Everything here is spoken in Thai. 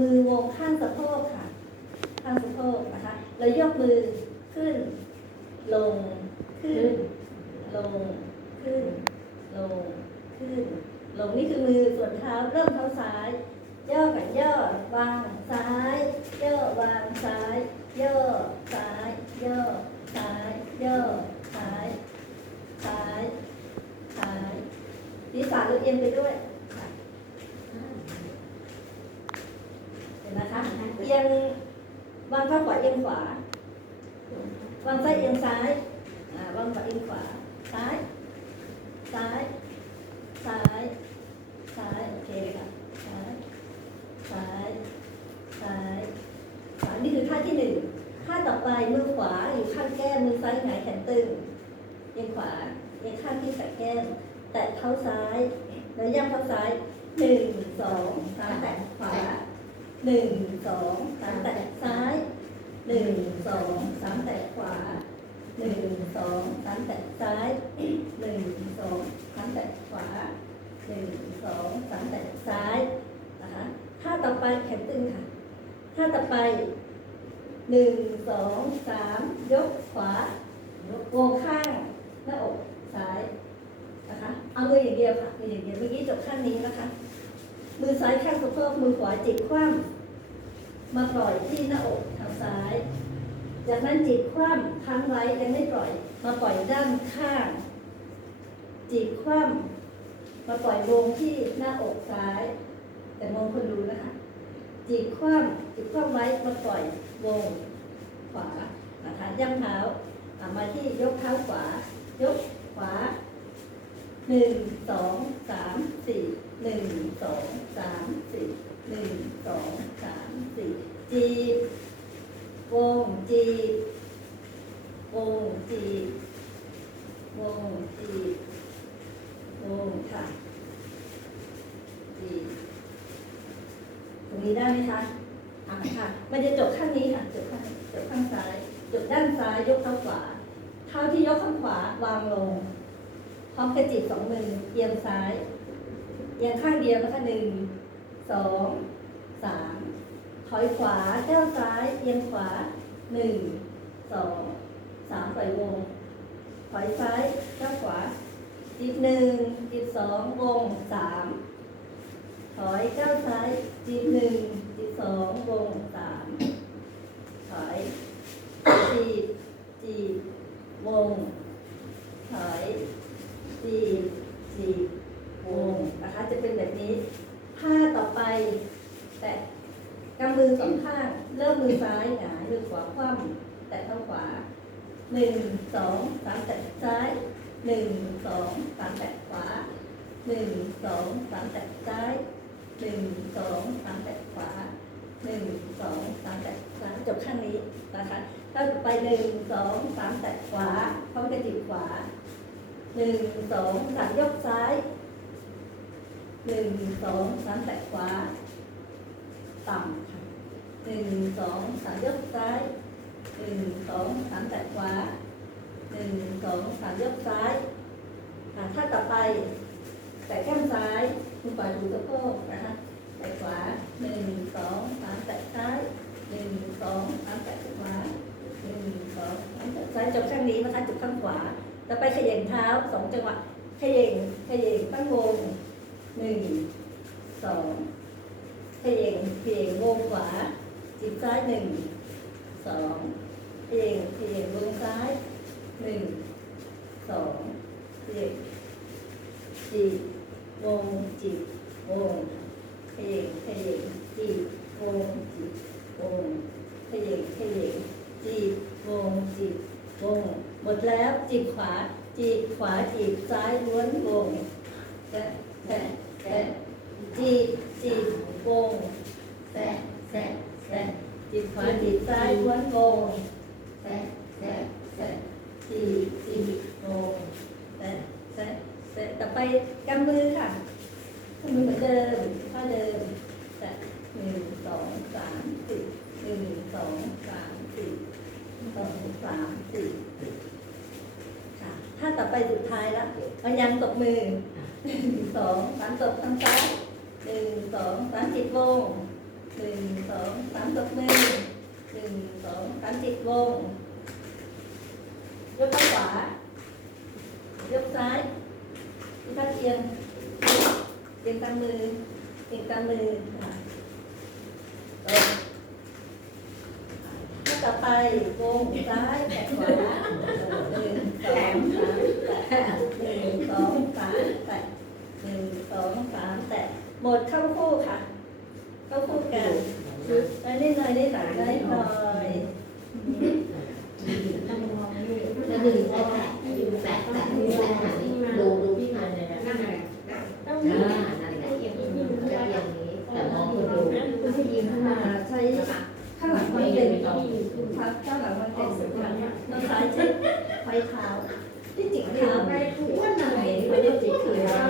มือวงข้างสะโพกค่ะ ข้างสะโพกนะคะ แล้วยกมือขึ้น ลง ขึ้น ลง ขึ้น ลง ขึ้น ลงนี่คือมือส่วนเท้าเริ่มเท้าซ้าย ย่อกับย่อวางซ้าย ย่อวางซ้าย ย่อซ้าย ย่อซ้าย ย่อซ้าย ซ้าย ซ้ายศีรษะเราเอียงไปด้วยค่ะเห็นนะคะเอียงวางข้างขวาเอียงขวาวางซ้ายเอียงซ้ายวางขวาเอียงขวา ซ้าย ซ้าย ซ้าย ซ้าย โอเคค่ะ ซ้าย ซ้าย ซ้ายซ้านี่คือท่าที่หนึ่งท่าต่อไปมือขวาอยู่ข้างแก้มมือซ้ายหงายแขนตึงเอียงขวาเอียงข้างที่แตะแก้ม แตะเท้าซ้าย แล้วย่ำเท้าซ้ายหนึ่งสองสามแตะขวา หนึ่งสองสามแตะซ้ายหนึ่งสองสามแตะขวาหนึ่งสองสามแตะซ้ายหนึ่งสองสามแตะขวาหนึ่งสองสามแตะซ้ายนะคะท่าต่อไปแขนตึงค่ะท่าต่อไปหนึ่งสองสามยกขวายกวงข้างหน้าอกซ้ายนะคะเอามืออย่างเดียวค่ะมืออย่างเดียวเมื่อกี้จบข้างนี้นะคะ มือซ้ายข้างสะโพกมือขวาจิกคว่ำมาปล่อยที่หน้าอกทางซ้าย จากนั้นจิกคว่ำค้างไว้ยังไม่ปล่อย มาปล่อยด้านข้าง จิกคว่ำมาปล่อยวงที่หน้าอกซ้าย แต่มองคนดูนะคะจิกคว่ำจิกคว่ำไว้มาปล่อยวงขวานะคะย่ำเท้ามาที่ยกเท้าขวา ยกขวาหนึ่งสองสามสี่ หนึ่งสองสามสี่หนึ่งสองสามสี่จีบวงจีบวงจีบวงจีบวงค่ะจีตรงนี้ได้ไหมคะอะค่ะ มันจะจบข้างนี้ค่ะจบข้างจบข้างซ้ายจบด้านซ้ายยกเท้าขวาเท้าที่ยกข้างขวาวางลงพร้อมกระจิบสองมือเอียงซ้าย ยงข้างเดียวนะคะหนึ่งสองสามถอยขวาแก้วซ้ายเอียงขวาหนึ่งสองสามปล่อยวง ถอยซ้ายแก้วขวาจิบหนึ่งจิบสองวงสามถอยแก้วซ้ายจิบหนึ่งจิบสองวงสามถอยจีบจีบวงถอย จีบจีบวงนะคะจะเป็นแบบนี้ท่าต่อไป แตะกำ มือสองข้าง เริ่มมือซ้ายหงายมือขวาคว่ำแตะเท้าขวาหนึ่งสองสามแตะซ้ายหนึ่งสองสามแตะขวาหนึ่งสองสามแตะซ้ายหนึ่งสองสามแตะขวาหนึ่งสองสามแตะซ้ายจบข้างนี้นะคะท่าไปหนึ่งสองสามแตะขวาพร้อมกระจิบขวาหนึ่งสองสามยกซ้ายหนึ่งสองสามแตะขวาต่ำค่ะ หนึ่งสองสามยกซ้ายหนึ่งสองสามแตะขวาหนึ่งสองสามยกซ้ายอะถ้าต่อไป แตะแก้มซ้ายคุณปล่อยดูสะโพกนะคะแตะขวาหนึ่งสองสามแตะซ้ายหนึ่งสองสามแตะขวาหนึ่งสองสามแตะซ้ายจบข้างนี้นะคะจบข้างขวา ต่อไปเขย่งเท้าสองจังหวะเขย่งเขย่งตั้งวงหนึ่งสองเขย่งเขย่งวงขวา จิบซ้ายหนึ่งสองเขย่งเขย่งวงซ้ายหนึ่งสองเขย่งจีบวงจีบวงเขย่งเขย่งจีบวงจีบวงเขย่งเขย่งจีบวงจีบวงหมดแล้วจีบขวาจีบขวาจีบซ้ายล้วนวงแตะแตะแตะจีจีบวงแตะแตะ แตะจีบขวาจีบซ้ายล้วนวงแตะแตะแตะจีบจีบวงแตะแตะแตะต่อไปกำมือค่ะกำมือเหมือนเดิมท่าเดิมแตะหนึ่งสองสามสี่หนึ่งสองสามสี่สองสามสี่ค่ะถ้าต่อไปสุดท้ายแล้วเอายังตบมือหนึ่งสองสามตบทางซ้ายหนึ่งสองสามจิตบมือหนึ่งสองสามติดวงยกง ขวายกซ้ายที่ท่าเอียงเอียงตามมือเอียงต กันได้นิดหน่อยได้หน่อยได้หน่อยจะดึงแตะแตะแตะแตะแตะหานี่ดูดูพี่มันเลยนะนั่นแหละอ่านั่นแหละจะเอียงนี้แต่มองคนดูคุณที่ยืนข้างหน้าใช้ข้างหลังมันเป็นครับข้างหลังมันเป็นสุดท้ายเน้องซ้าใช้ไฟเท้าที่จิกเท้าได้ทุกวันไหนไม่ได้จิกเท้า